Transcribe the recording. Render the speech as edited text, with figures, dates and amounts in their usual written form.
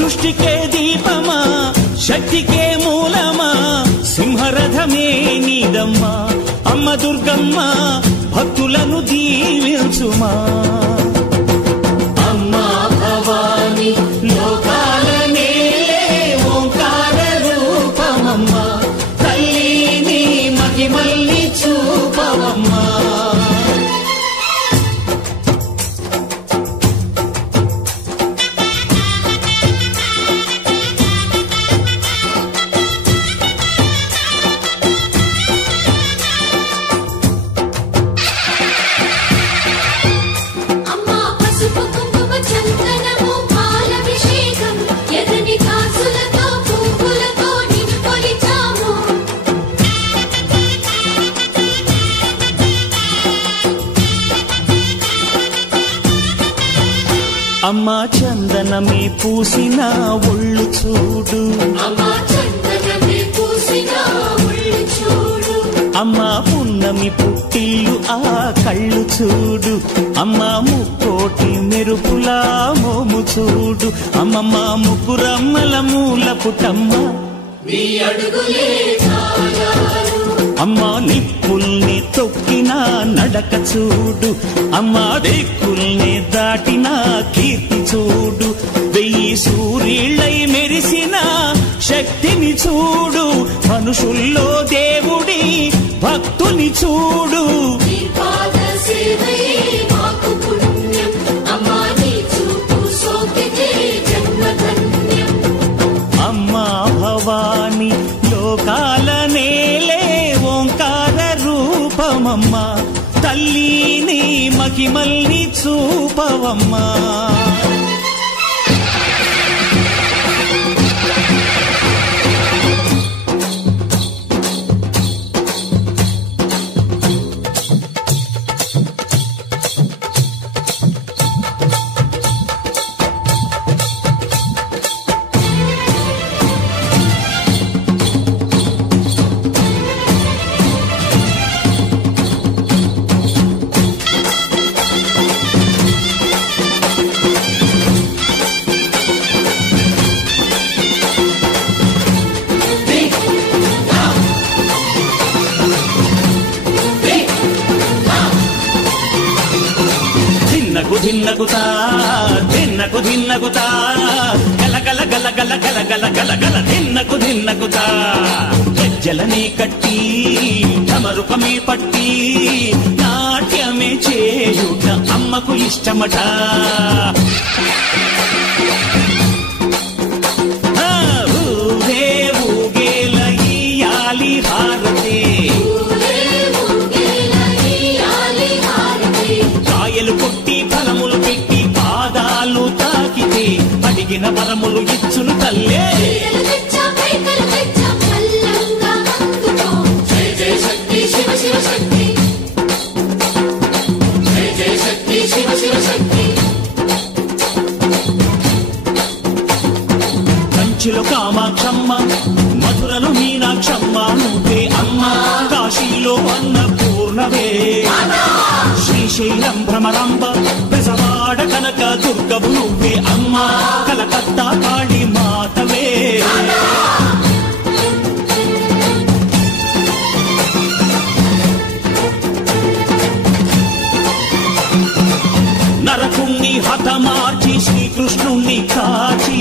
సృష్టికే దీపమా శక్తికే మూలమా సింహరథమే నీదమ్మా అమ్మ దుర్గమ్మ భక్తులను దీవించుమా అమ్మా భవాని లోకాల నేలే ఓంకార రూపమమ్మా తల్లిని మహిమల్ని చూపవమ్మా అమ్మా చందనమే పూసిన ఒళ్ళు చూడు అమ్మా పున్నమి పుట్టిల్లు ఆ కళ్ళు చూడు అమ్మా ముక్కోటి మెరుపులా మోము చూడు అమ్మమ్మ ముగ్గురమ్మల మూల పుట్టమ్మ అమ్మా నిప్పుల్ని తొక్కిన నడక చూడు అమ్మా దిక్కుల్ని దాటిన కీర్తి చూడు 1000 సూర్యులై మెరిసిన శక్తిని చూడు మనుషుల్లో దేవుడి భక్తుని చూడు అమ్మా భవాని లోకాల నేలే ఓంకార రూపమమ్మా తల్లిని మహిమల్ని చూపవమ్మా ధిన్నగుతా ధిన్నకు ధిన్నగుతా గల గల గల గల గల గల గల గల ధిన్నగుతా గజ్జలనే కట్టి ఢమరుకమే పట్టి నాట్యమే చేయుట అమ్మకు ఇష్టమట ఊరే ఊగేల ఇయ్యాలి హారతి కాయలు కొట్టి ఫలములు పెట్టి పాదాలు తాకితే అడిగిన వరములు ఇచ్చును తల్లే కంచిలో కామాక్షమ్మ మధురలో మీనాక్షమ్మ నువ్వే అమ్మ కాశీలో అన్నపూర్ణవే శ్రీశైలం భ్రమరాంబ బెజవాడ కనక దుర్గవు నువ్వే అమ్మ కలకత్తా కాళీ మాతవే నరకుణ్ణి హతమార్చి శ్రీకృష్ణుణ్ణి కాచి